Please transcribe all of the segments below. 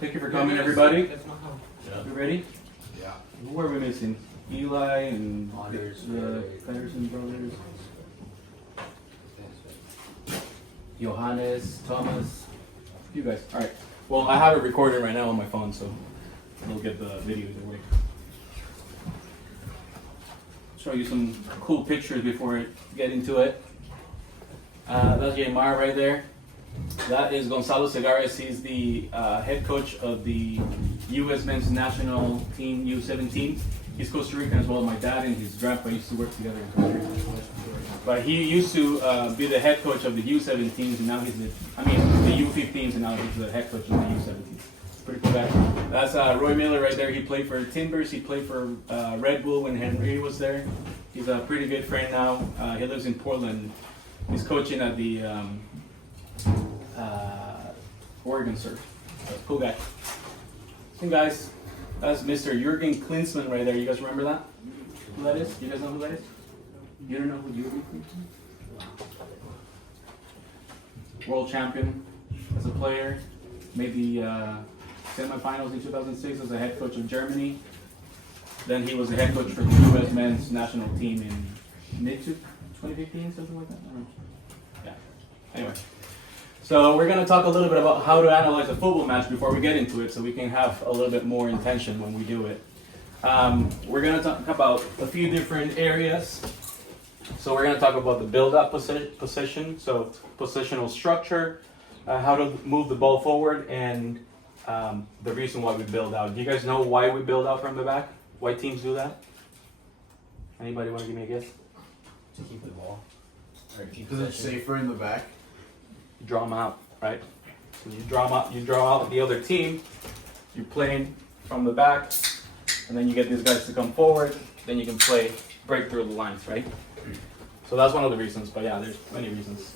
Thank you for coming, everybody. Yeah. You ready? Yeah. Who are we missing? Eli and Anders, the Patterson brothers. Johannes, Thomas. You guys. All right. Well, I have it recorded right now on my phone, so we'll get the video either way. Show you some cool pictures before we get into it. That's Jamar right there. That is Gonzalo Segares. He's the head coach of the U.S. men's national team, U17. He's Costa Rican as well. My dad and his grandpa used to work together in Costa Rica. But he used to be the head coach of the U17s, and now he's the U15s, and now he's the head coach of the U17s. Pretty cool guy. That's Roy Miller right there. He played for Timbers. He played for Red Bull when Henry was there. He's a pretty good friend now. He lives in Portland. He's coaching at the Oregon Surf. Cool guy. And guys, that's Mr. Jürgen Klinsmann right there. You guys remember that? Who that is? You guys know who that is? You don't know who Jürgen Klinsmann is? World champion as a player. Made the semifinals in 2006 as a head coach of Germany. Then he was the head coach for the U.S. men's national team in mid-2015, something like that. I don't know. Yeah. Anyway. So we're going to talk a little bit about how to analyze a football match before we get into it, so we can have a little bit more intention when we do it. We're going to talk about a few different areas. So we're going to talk about the build-up position, so positional structure, how to move the ball forward, and the reason why we build out. Do you guys know why we build out from the back? Why teams do that? Anybody want to give me a guess? To keep the ball. Because it's safer in the back. You draw them out, right? So you draw out the other team. You're playing from the back, and then you get these guys to come forward. Then you can break through the lines, right? So that's one of the reasons. But yeah, there's many reasons.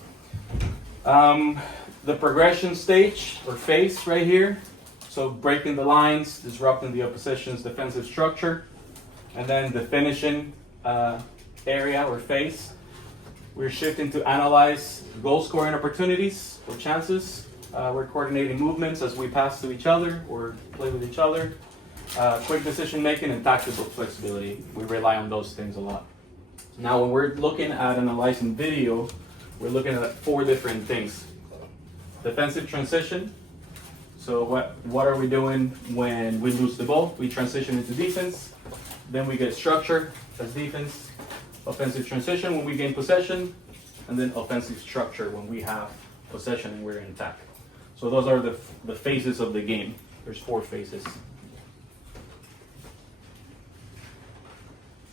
The progression stage or phase right here. So breaking the lines, disrupting the opposition's defensive structure, and then the finishing area or phase. We're shifting to analyze goal scoring opportunities or chances. We're coordinating movements as we pass to each other or play with each other. Quick decision making and tactical flexibility. We rely on those things a lot. Now when we're looking at analyzing video, we're looking at 4 different things. Defensive transition. So what are we doing when we lose the ball? We transition into defense. Then we get structure as defense. Offensive transition when we gain possession, and then offensive structure when we have possession and we're in attack. So those are the phases of the game. There's 4 phases.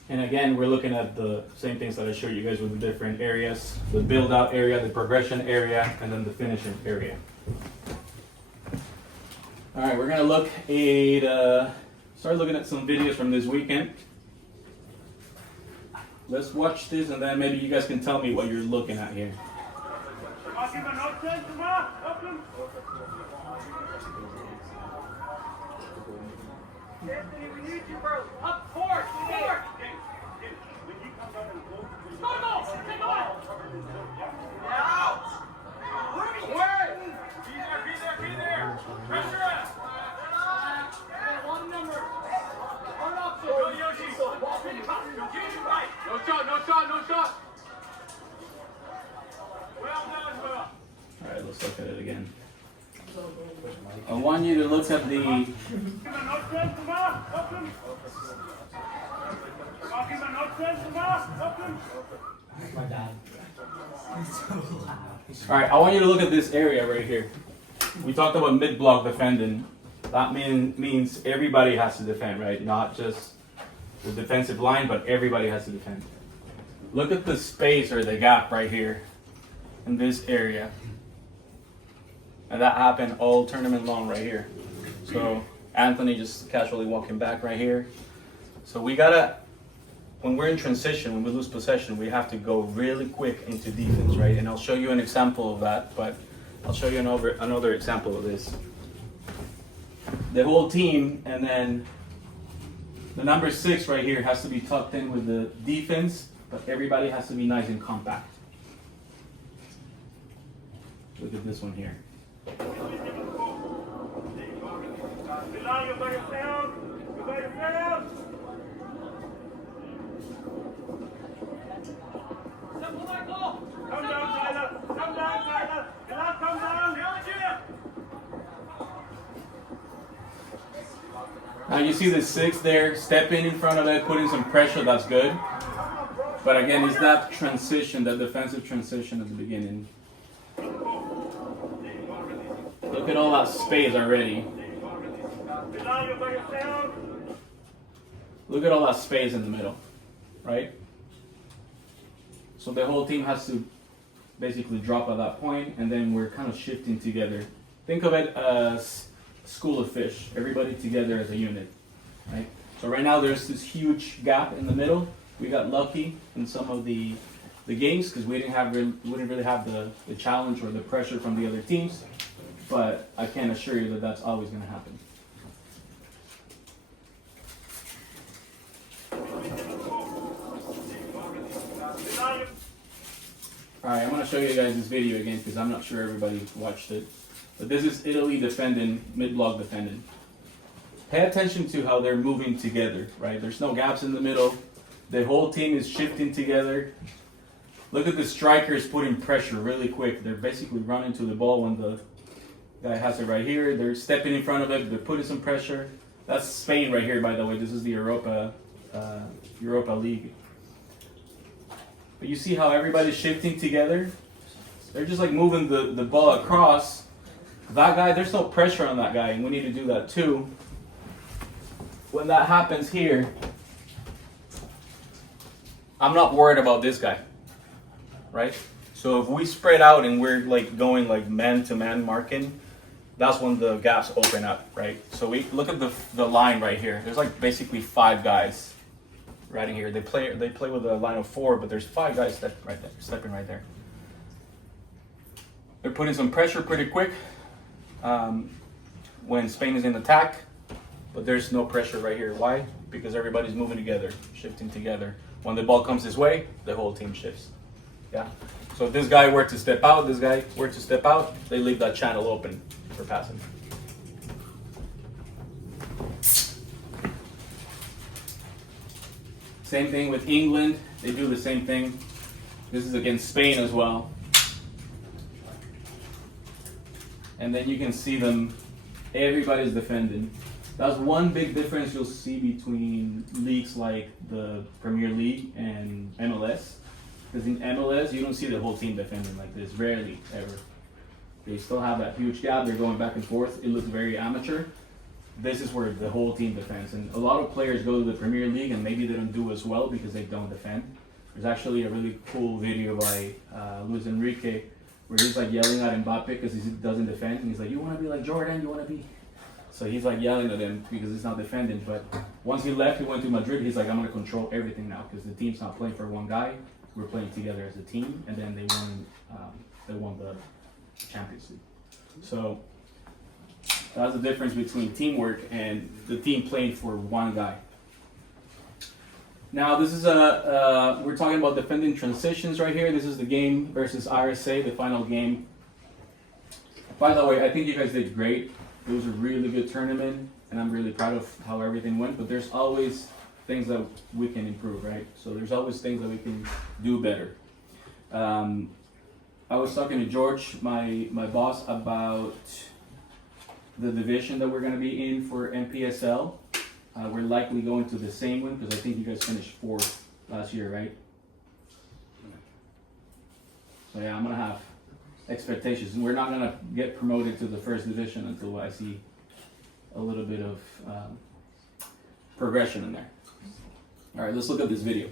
And again, we're looking at the same things that I showed you guys with the different areas. The build-out area, the progression area, and then the finishing area. All right, we're going to start looking at some videos from this weekend. Let's watch this, and then maybe you guys can tell me what you're looking at here. Anthony, we need you, bro. Up forward, forward. Go, take away. Out. Word. Be there. Pressure us. One number. Run up to go, Yoshi. Right. No shot. Well done, Will. All right, let's look at it again. I want you to look at the... Alright, I want you to look at this area right here. We talked about mid-block defending. That means everybody has to defend, right? Not just the defensive line, but everybody has to defend. Look at the space or the gap right here in this area. And that happened all tournament long right here. So Anthony just casually walking back right here. So we gotta, when we're in transition, when we lose possession, we have to go really quick into defense, right? And I'll show you an example of that, but I'll show you another example of this. The whole team, and then the number 6 right here has to be tucked in with the defense, but everybody has to be nice and compact. Look at this one here. Now you see the 6 there, stepping in front of it, putting some pressure, that's good. But again, it's that transition, that defensive transition at the beginning. Look at all that space already. Look at all that space in the middle, right? So the whole team has to basically drop at that point, and then we're kind of shifting together. Think of it as school of fish, everybody together as a unit, right? So right now there's this huge gap in the middle. We got lucky in some of the games because we didn't really have the challenge or the pressure from the other teams, but I can assure you that that's always going to happen. Alright, I'm going to show you guys this video again because I'm not sure everybody watched it. But this is Italy defending, mid-block defending. Pay attention to how they're moving together, right? There's no gaps in the middle. The whole team is shifting together. Look at the strikers putting pressure really quick. They're basically running to the ball when the guy has it right here. They're stepping in front of it. They're putting some pressure. That's Spain right here, by the way. This is the Europa League. But you see how everybody's shifting together? They're just like moving the ball across. That guy, there's no pressure on that guy, and we need to do that too. When that happens here, I'm not worried about this guy, right? So if we spread out and we're like going like man-to-man marking, that's when the gaps open up, right? So we look at the line right here. There's like basically 5 guys right in here. They play with a line of 4, but there's 5 guys stepping right there. They're putting some pressure pretty quick when Spain is in attack, but there's no pressure right here. Why? Because everybody's moving together, shifting together. When the ball comes his way, the whole team shifts. Yeah. So if this guy were to step out, they leave that channel open for passing. Same thing with England. They do the same thing. This is against Spain as well. And then you can see them, everybody's defending. That's one big difference you'll see between leagues like the Premier League and MLS. Because in MLS, you don't see the whole team defending like this, rarely, ever. They still have that huge gap, they're going back and forth. It looks very amateur. This is where the whole team defends. And a lot of players go to the Premier League and maybe they don't do as well because they don't defend. There's actually a really cool video by Luis Enrique where he's like yelling at Mbappe because he doesn't defend. And he's like, you want to be like Jordan? You want to be? So he's like yelling at him because he's not defending. But once he left, he went to Madrid. He's like, I'm going to control everything now because the team's not playing for one guy. We're playing together as a team. And then they won the Champions League. So that's the difference between teamwork and the team playing for one guy. Now this is we're talking about defending transitions right here. This is the game versus RSA, the final game. By the way, I think you guys did great. It was a really good tournament, and I'm really proud of how everything went. But there's always things that we can improve, right? So there's always things that we can do better. I was talking to George, my boss, about the division that we're going to be in for MPSL. We're likely going to the same one because I think you guys finished 4th last year, right? So yeah, I'm going to have expectations. And we're not going to get promoted to the 1st division until I see a little bit of progression in there. All right, let's look at this video.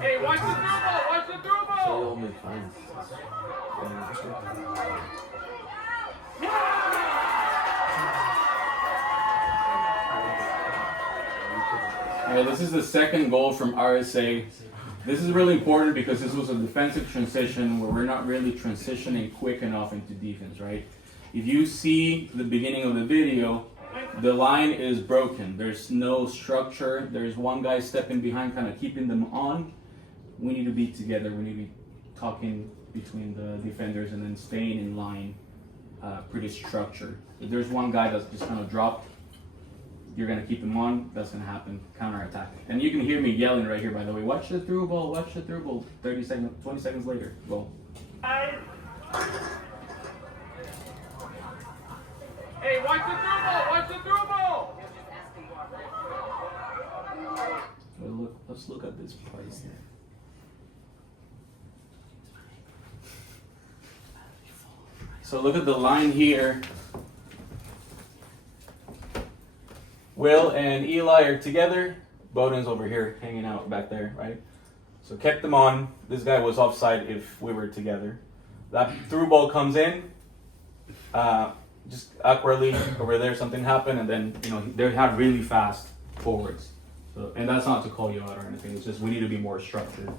Hey, watch the through ball! Watch the through ball! Yeah, this is the second goal from RSA. This is really important because this was a defensive transition where we're not really transitioning quick enough into defense, right? If you see the beginning of the video, the line is broken. There's no structure. There's one guy stepping behind, kind of keeping them on. We need to be together. We need to be talking between the defenders, and then staying in line, pretty structured. If there's one guy that's just kind of dropped, you're going to keep him on. That's going to happen. Counter-attack. And you can hear me yelling right here, by the way. Watch the through ball. Watch the through ball. 20 seconds later. Goal. Hey, watch the through ball! Watch the through ball! Let's look at this price here. So look at the line here. Will and Eli are together. Bowden's over here hanging out back there, right? So kept them on. This guy was offside if we were together. That through ball comes in. Just awkwardly over there, something happened, and then they had really fast forwards. So, and that's not to call you out or anything. It's just we need to be more structured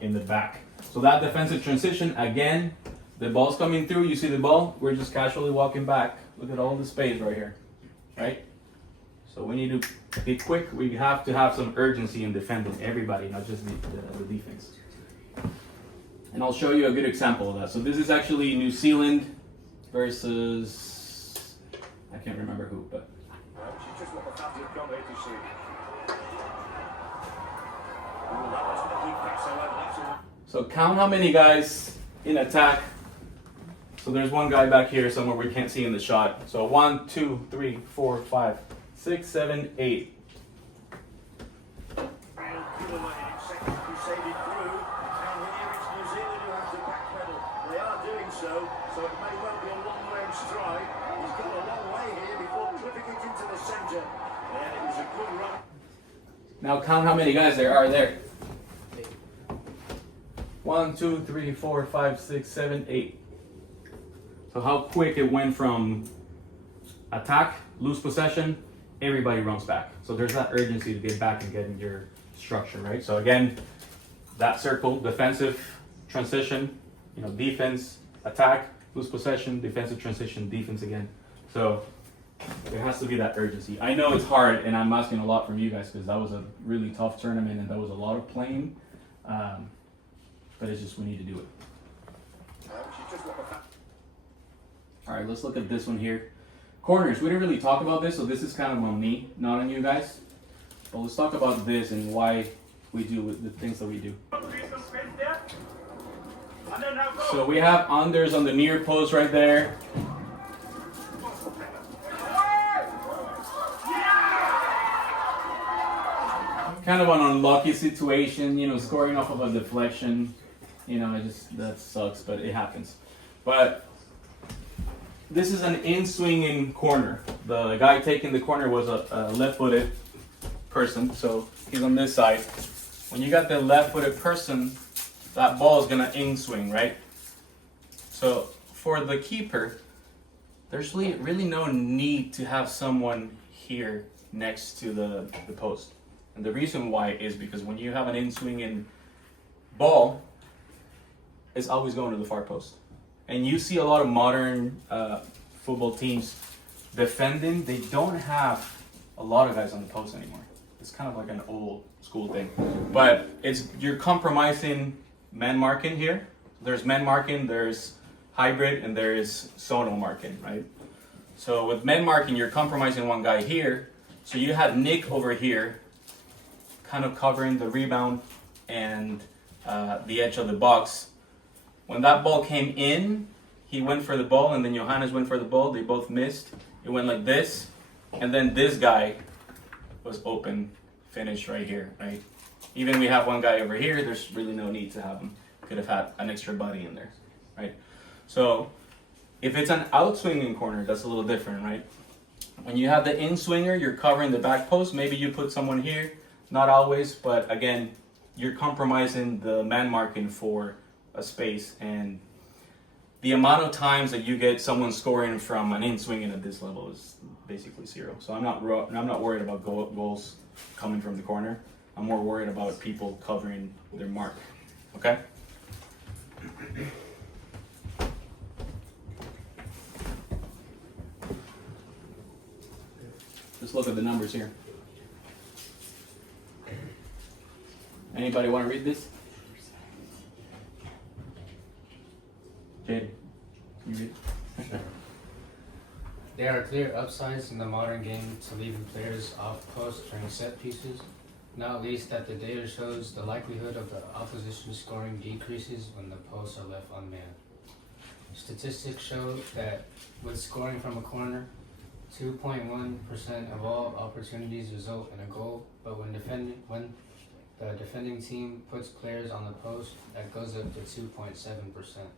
in the back. So that defensive transition again. The ball's coming through. You see the ball? We're just casually walking back. Look at all the space right here, right? So we need to be quick. We have to have some urgency in defending everybody, not just the defense. And I'll show you a good example of that. So this is actually New Zealand versus, I can't remember who, but. So count how many guys in attack. So there's one guy back here somewhere we can't see in the shot. So 1, 2, 3, 4, 5, 6, 7, 8. So it may well be a long-range strike. He's got a long way here before clipping it into the centre. And it was a good run. Now count how many guys there are there. 1, 2, 3, 4, 5, 6, 7, 8. So how quick it went from attack, lose possession, everybody runs back. So there's that urgency to get back and get in your structure, right? So again, that circle, defensive transition, defense, attack, lose possession, defensive transition, defense again. So there has to be that urgency. I know it's hard, and I'm asking a lot from you guys because that was a really tough tournament and that was a lot of playing. But it's just we need to do it. All right, let's look at this one here. Corners, we didn't really talk about this, so this is kind of on me, not on you guys. But let's talk about this and why we do the things that we do. So we have unders on the near post right there. Kind of an unlucky situation, scoring off of a deflection. That sucks, but it happens. But this is an in-swinging corner. The guy taking the corner was a left-footed person, so he's on this side. When you got the left-footed person, that ball is gonna in-swing, right? So for the keeper, there's really no need to have someone here next to the post. And the reason why is because when you have an in-swinging ball, it's always going to the far post. And you see a lot of modern football teams defending, they don't have a lot of guys on the post anymore. It's kind of like an old school thing. But you're compromising man marking here. There's man marking, there's hybrid, and there is zonal marking, right? So with man marking, you're compromising one guy here. So you have Nick over here kind of covering the rebound and the edge of the box. When that ball came in, he went for the ball, and then Johannes went for the ball. They both missed. It went like this, and then this guy was open, finished right here, right? Even we have one guy over here, there's really no need to have him. Could have had an extra body in there, right? So if it's an out-swinging corner, that's a little different, right? When you have the in-swinger, you're covering the back post. Maybe you put someone here, not always, but again, you're compromising the man marking for a space, and the amount of times that you get someone scoring from an in-swinging at this level is basically zero. So I'm not worried about goals coming from the corner. I'm more worried about people covering their mark. Okay? Let's look at the numbers here. Anybody want to read this? Jade, can you read? There are clear upsides in the modern game to leaving players off post during set pieces, not least that the data shows the likelihood of the opposition scoring decreases when the posts are left unmanned. Statistics show that with scoring from a corner, 2.1% of all opportunities result in a goal, but when the defending team puts players on the post, that goes up to 2.7%,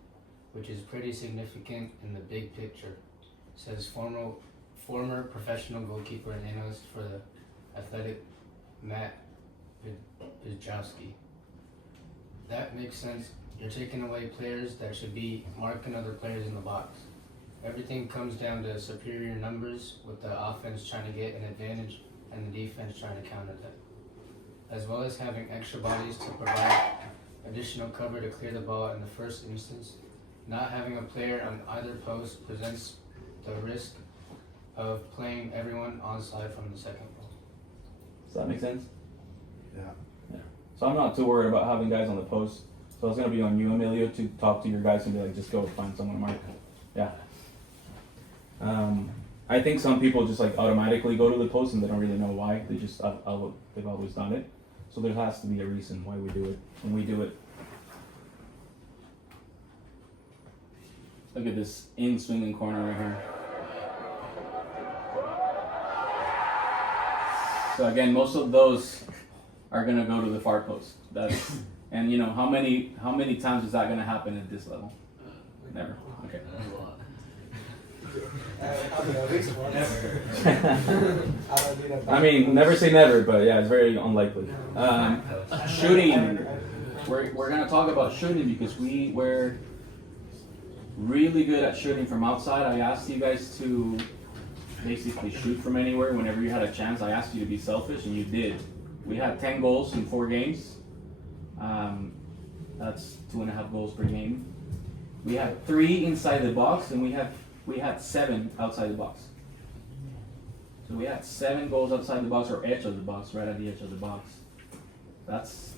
which is pretty significant in the big picture, says former professional goalkeeper and analyst for the Athletic, Matt Bijowski. That makes sense. You're taking away players that should be marking other players in the box. Everything comes down to superior numbers, with the offense trying to get an advantage and the defense trying to counter that, as well as having extra bodies to provide additional cover to clear the ball in the first instance. Not having a player on either post presents the risk of playing everyone onside from the second goal. Does that make sense? Yeah. So I'm not too worried about having guys on the post. So it's gonna be on you, Emilio, to talk to your guys and be like, just go find someone to mark. Yeah. I think some people just like automatically go to the post and they don't really know why. They just they've always done it. So there has to be a reason why we do it, and we do it. Look at this in-swinging corner right here. So again, most of those are gonna go to the far post. That's and you know how many times is that gonna happen at this level? Never. Okay. I mean, never say never, but yeah, it's very unlikely. Shooting. We're gonna talk about shooting because we're really good at shooting from outside. I asked you guys to basically shoot from anywhere whenever you had a chance. I asked you to be selfish, and you did. We had 10 goals in 4 games. That's 2.5 goals per game. We had 3 inside the box, and we had 7 outside the box. So we had 7 goals outside the box or edge of the box, right at the edge of the box. That's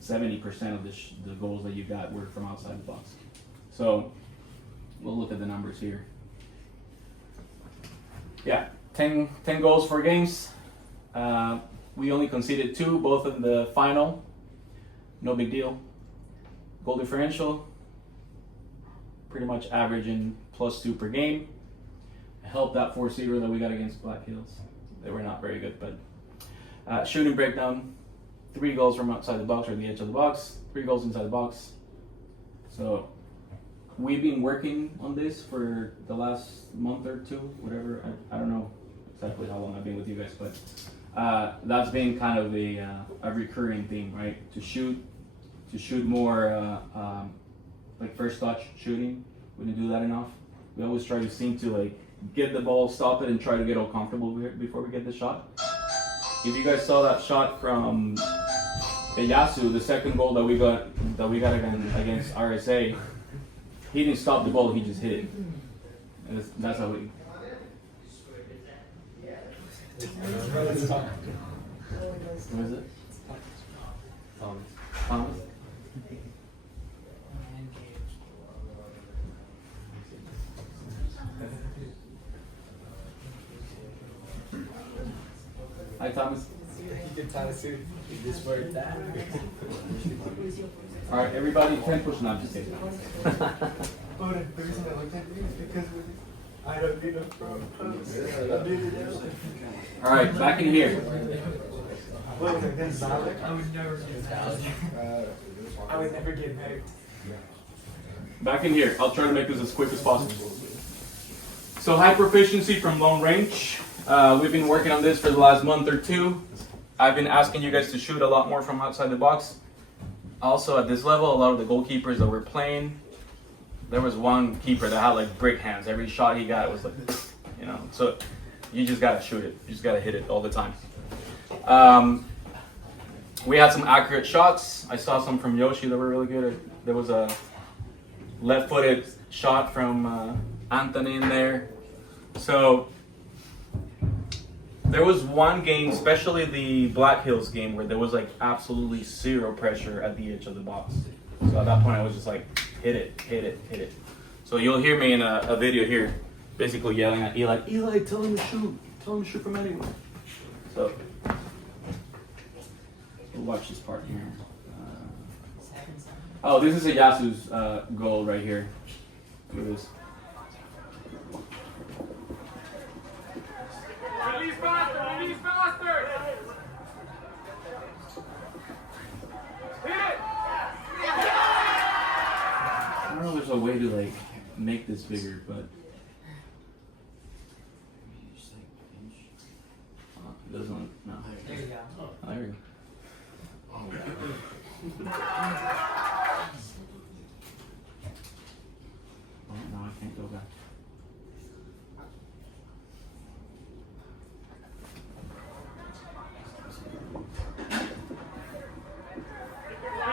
70% of the goals that you got were from outside the box. So we'll look at the numbers here. Yeah, 10 goals for games. We only conceded 2, both in the final. No big deal. Goal differential, pretty much averaging +2 per game. Helped that 4-0 that we got against Black Hills. They were not very good, but shooting breakdown, 3 goals from outside the box or the edge of the box, 3 goals inside the box. So we've been working on this for the last month or 2, whatever. I don't know exactly how long I've been with you guys, but that's been kind of a recurring theme, right? To shoot more like first touch shooting. We didn't do that enough. We always try to seem to like get the ball, stop it, and try to get all comfortable before we get the shot. If you guys saw that shot from Eyasu, the second goal that we got against RSA, he didn't stop the ball, he just hit it. And that's how we. Who is it? Thomas? Hi, Thomas. All right, everybody, 10 push-ups. Just kidding. The reason I looked at you is because I don't need a pro. All right, back in here. What was it? That's solid? I would never get married. I would never get married. Back in here. I'll try to make this as quick as possible. So high proficiency from long range. We've been working on this for the last month or 2. I've been asking you guys to shoot a lot more from outside the box. Also at this level, a lot of the goalkeepers that were playing, there was one keeper that had like brick hands. Every shot he got was like, you know, so you just gotta shoot it. You just gotta hit it all the time. We had some accurate shots. I saw some from Yoshi that were really good. There was a left-footed shot from Anthony in there. So there was one game, especially the Black Hills game, where there was like absolutely 0 pressure at the edge of the box. So at that point I was just like, hit it, hit it, hit it. So you'll hear me in a video here, basically yelling at Eli, tell him to shoot from anywhere. So we'll watch this part here. Oh, this is Eyasu's goal right here. Look at this. don't know if there's a way to like make this bigger, but it doesn't. No. There you go. Oh, there we go. Oh, Oh, no, I can't go back.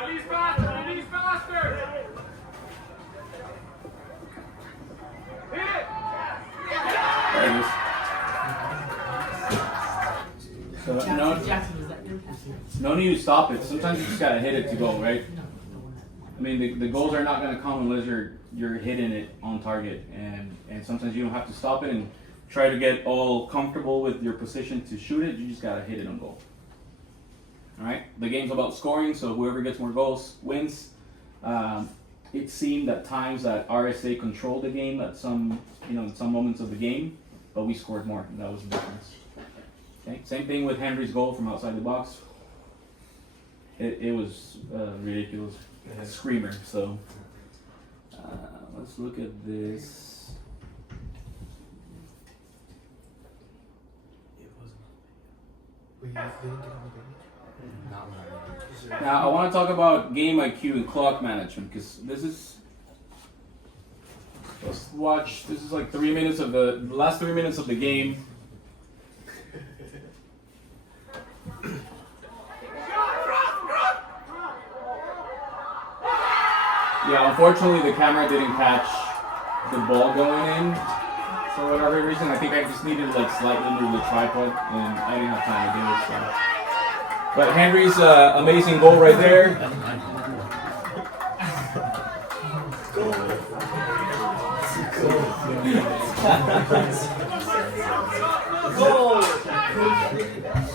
Release faster! Release faster! Hit it! There it is. So no need to stop it. Sometimes you just gotta hit it to go, right? I mean, the goals are not gonna come unless you're hitting it on target, and sometimes you don't have to stop it and try to get all comfortable with your position to shoot it. You just gotta hit it on goal. All right. The game's about scoring, so whoever gets more goals wins. It seemed at times that RSA controlled the game at some in some moments of the game, but we scored more, and that was the difference. Okay. Same thing with Henry's goal from outside the box. It was ridiculous, screamer. So let's look at this. We didn't get on Not when I Now I want to talk about game IQ and clock management, because this is. Let's watch. This is like 3 minutes of the last 3 minutes of the game. Yeah, unfortunately the camera didn't catch the ball going in for whatever reason. I think I just needed to like slightly move the tripod, and I didn't have time to do it. So. But Henry's amazing goal right there.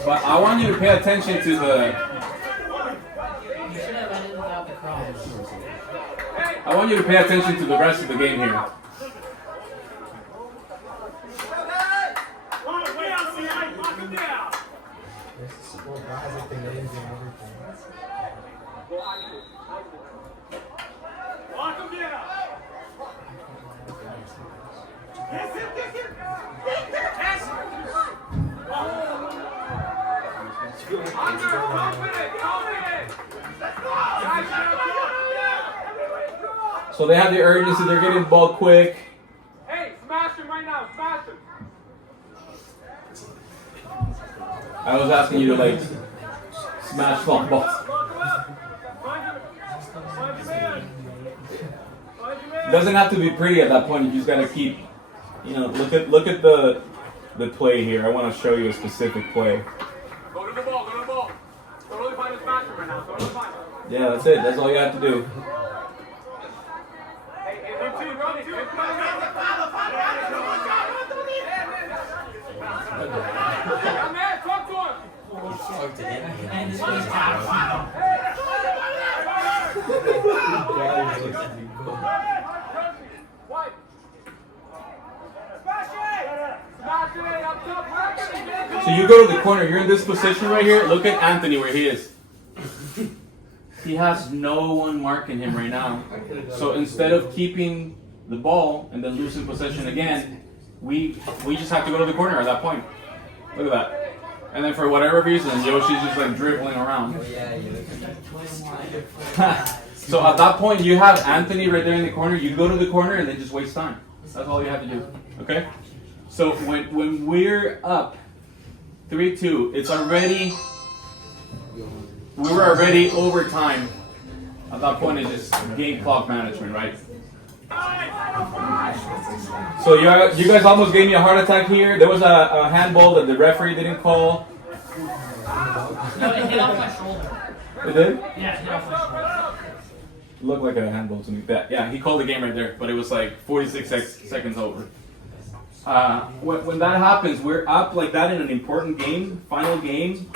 But I want you to pay attention to the. You should have ended without the cross. I want you to pay attention to the rest of the game here. There's the support guys like the names and everything. Lock him down! Under, confident, confident! So they have the urgency, they're getting the ball quick. Hey, smash him right now, smash him! I was asking you to like smash long balls. It doesn't have to be pretty at that point, you just gotta keep, look at the play here. I want to show you a specific play. Go to the ball, go to the ball. Totally find his smasher right now, totally find him. Yeah, that's it. That's all you have to do. Hey, run two, run two, run man, talk to him! And this was top. White. Smash it, up top, So you go to the corner. You're in this position right here. Look at Anthony where he is. He has no one marking him right now. So instead of keeping the ball and then losing possession again, we just have to go to the corner at that point. Look at that. And then for whatever reason, Yoshi's just like dribbling around. So at that point, you have Anthony right there in the corner. You go to the corner and then just waste time. That's all you have to do. Okay? So when we're up 3-2, it's already. We were already over time. At that point, it's just game clock management, right? So you guys almost gave me a heart attack here. There was a handball that the referee didn't call. No, it hit off my shoulder. It did? Yeah, it hit off my shoulder. Looked like a handball to me. Yeah, he called the game right there, but it was like 46 seconds over. When that happens, we're up like that in an important game, final game.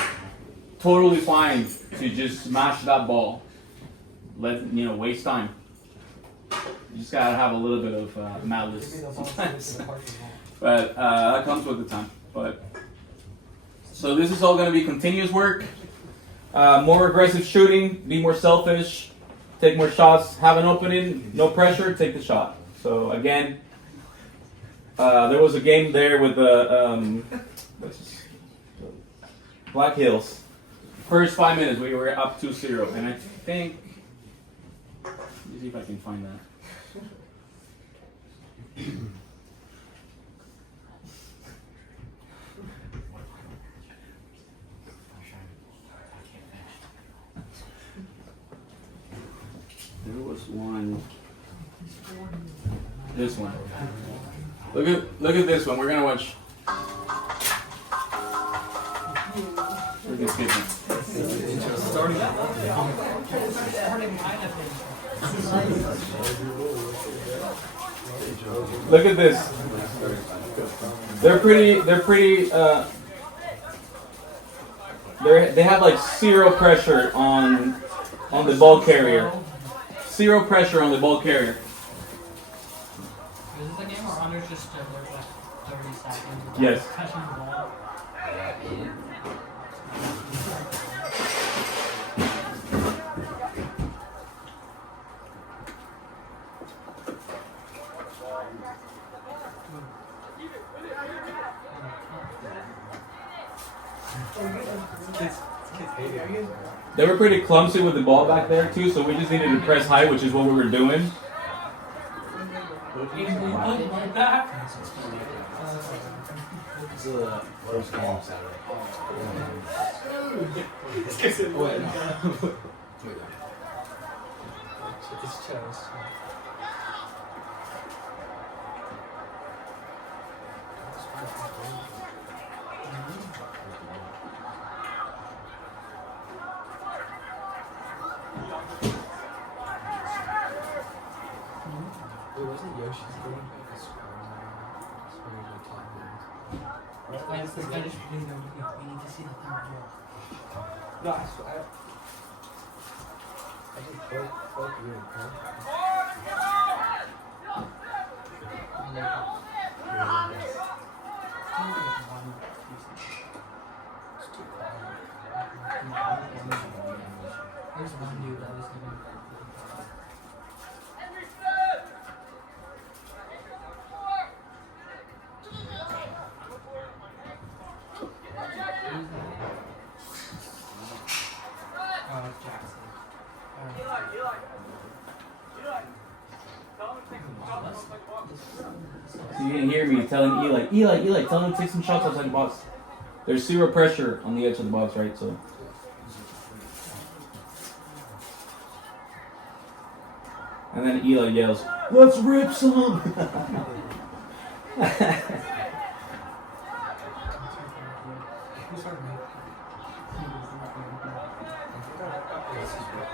Totally fine to just smash that ball. Waste time. You just gotta have a little bit of malice sometimes. But that comes with the time. So this is all gonna be continuous work. More aggressive shooting, be more selfish, take more shots, have an opening, no pressure, take the shot. So again, there was a game there with the Black Hills. First 5 minutes, we were up 2-0, and I think, let me see if I can find that. There was one. This one. Look at this one. We're gonna watch. We can skip it. Look at this. They're pretty. They have like zero pressure on the ball carrier. Zero pressure on the ball carrier. Is this a game or under just like 30 seconds? Yes. Touching the ball. They were pretty clumsy with the ball back there too, so we just needed to press high, which is what we were doing. Like that. It's a first game Saturday. It's chose. Wait, wasn't Yoshi's game like a When's the Spanish window? We need to see the third goal. No, I swear. I just broke you, huh? There's one dude that was gonna. Jackson. So you didn't hear me telling Eli, tell him to take some shots outside the box. There's zero pressure on the edge of the box, right? So. And then Eli yells, "Let's rip some!"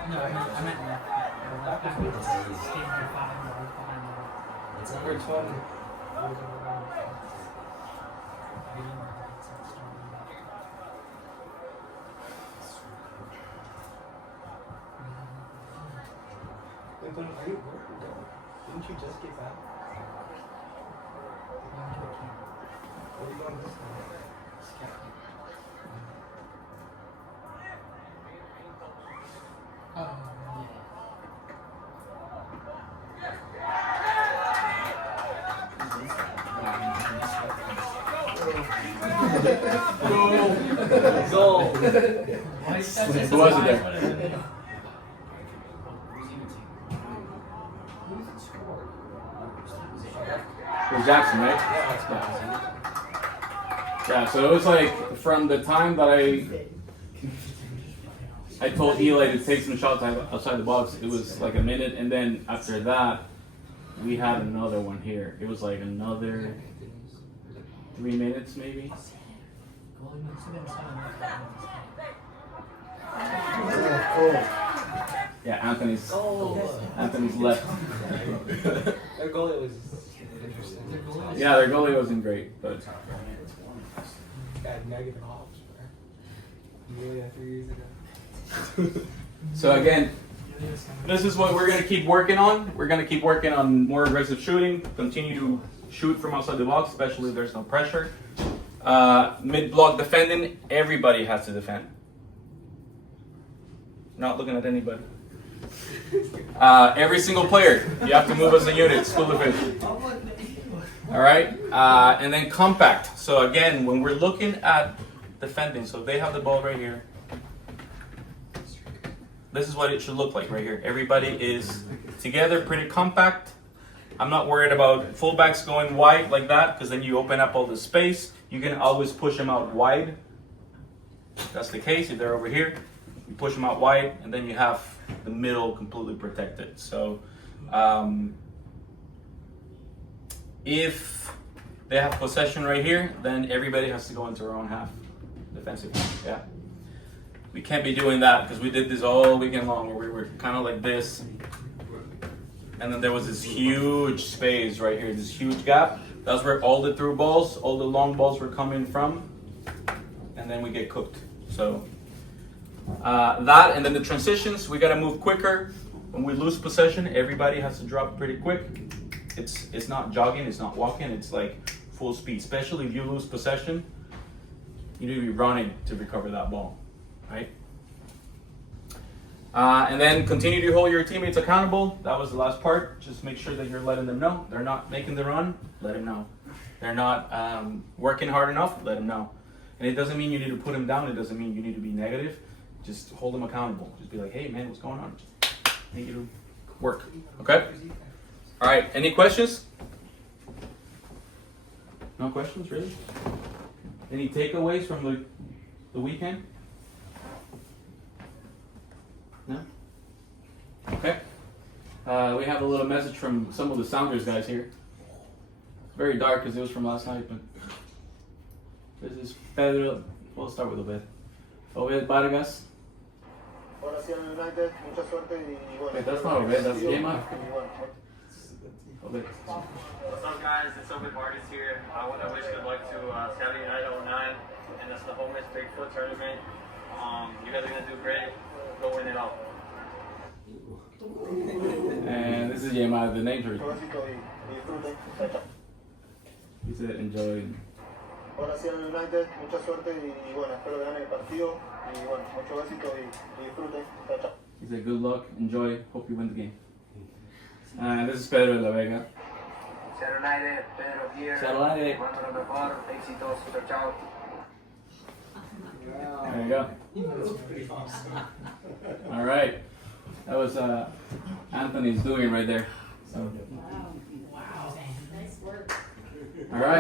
No, I meant that. It's Number 20. Wait, but are you working though? Didn't you just get back? Where are you going this time? Goal. Who was it there? It was Jackson, right? Yeah, so it was like from the time that I told Eli to take some shots outside the box, it was like a minute, and then after that, we had another one here. It was like another 3 minutes maybe. Yeah, Anthony's left. Their goalie was interesting. Yeah, their goalie wasn't great, but Got negative hops, bro. Yeah, 3 years ago. so again, this is what we're gonna keep working on. We're gonna keep working on more aggressive shooting. Continue to shoot from outside the box, especially if there's no pressure. Mid-block defending, everybody has to defend. Not looking at anybody. Every single player, you have to move as a unit, school division. All right, and then compact. So again, when we're looking at defending, so they have the ball right here. This is what it should look like right here. Everybody is together, pretty compact. I'm not worried about fullbacks going wide like that, because then you open up all the space. You can always push them out wide. If that's the case, if they're over here, you push them out wide, and then you have the middle completely protected. So if they have possession right here, then everybody has to go into their own half defensive. Yeah. We can't be doing that, because we did this all weekend long, where we were kind of like this. And then there was this huge space right here, this huge gap. That's where all the through balls, all the long balls were coming from. And then we get cooked. So that, and then the transitions, we got to move quicker. When we lose possession, everybody has to drop pretty quick. It's not jogging, it's not walking, it's like full speed. Especially if you lose possession, you need to be running to recover that ball, right? And then continue to hold your teammates accountable. That was the last part. Just make sure that you're letting them know. They're not making the run, let them know. They're not working hard enough, let them know. And it doesn't mean you need to put them down. It doesn't mean you need to be negative. Just hold them accountable. Just be like, hey man, what's going on? I need you to work, okay? All right, any questions? No questions, really? Any takeaways from the weekend? No? Okay. We have a little message from some of the Sounders guys here. It's very dark because it was from last night, but this is Pedro. We'll start with Obed. Obed Vargas. Ahora sí, United, mucha suerte y bueno. Wait, that's not Obed, that's Yema. Obed. What's up, guys? It's Obed Vargas here. I want to wish good luck to Seattle United 09, and that's the Homeless Bigfoot tournament. You guys are going to do great. Go win it all. And this is Yema, the names are. Mucho éxito y disfruten. Chao, chao. He said enjoy. Ahora sí, United, mucha suerte y bueno, espero que ganen el partido y bueno, mucho éxito y disfruten. Chao, chao. He said good luck, enjoy, hope you win the game. And this is Pedro de la Vega. Seattle United, Pedro here. Seattle United. Cuando lo mejor, éxitos. Chao, chao. There you go. All right. That was Anthony's doing right there. So. Wow. Nice work. All right.